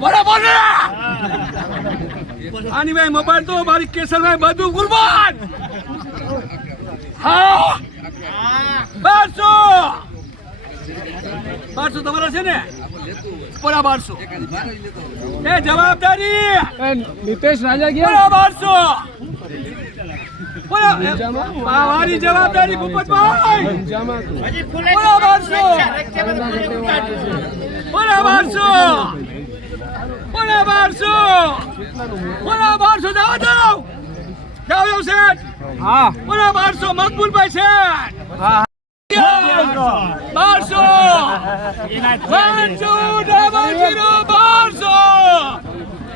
બરાબર આની ભાઈ મોબાઈલ તો મારી કેસર ભાઈ બધું કુરબાન. હા 1200 તમારા છે ને? પૂરા 1200 એ જવાબદારી નીતેશ રાજા ગયા. પૂરા 1200 મારી જવાબદારી ભૂપતભાઈ. પૂરા 1200 પૂરા 1200 જાવ જાવ શેઠ. હા પૂરા 1200 મકબૂલભાઈ શેઠ. હા 1200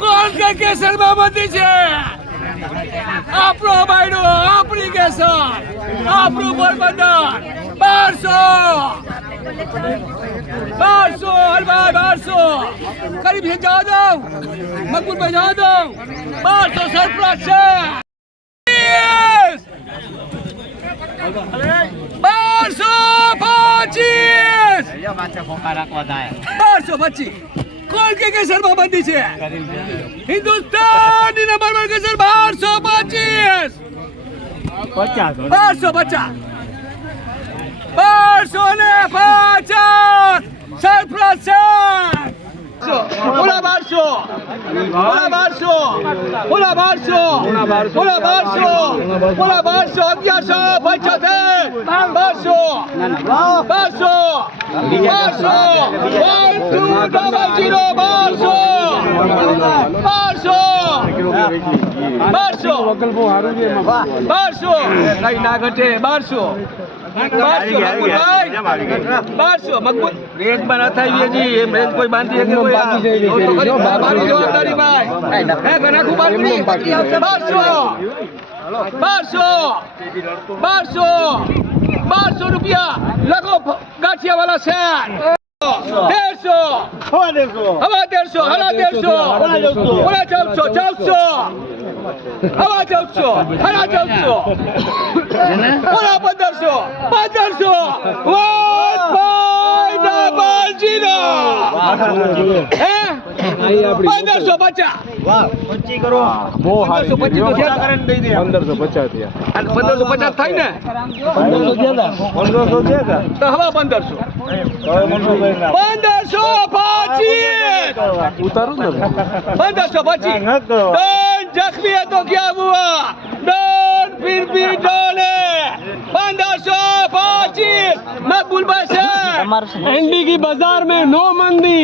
કોણ કે કેસર બાબતી છે? આપણો બાયડો, આપણી કેસર, આપણું પોરબંદર. 1200 હલભાઈ 1200 કરીબ છે. જવા દઉં મકબૂલભાઈ, જવા દઉં. 1200 સરપ્રાઈઝ છે. 1225 કોણ કે કેસર બાબતી છે? હિન્દુસ્તાની નંબર 1 કેસર 1225 સરપ્રાઈઝ છે. પૂરા 1200 મકબૂલ રેત બના થઈ જી એમ રેત કોઈ બાંધી કે કોઈ મારી જવાબદારી ભાઈ હે ઘણા ખૂબ બાકી 1200 રૂપિયા લગો ગાંઠિયા વાળા છે. 150 હવા 150 હવા 1400 હરા 1400 પૂરા 1500 હે 1550 કરો. 1550 થાય ને? 1550 તો હવા 1500 ઉતારું ને 1525 डॉन जख्मी है तो क्या हुआ? डॉन फिर भी डॉले 1525 मकबूल भाई से एनडी की बाजार में 9 मंदी.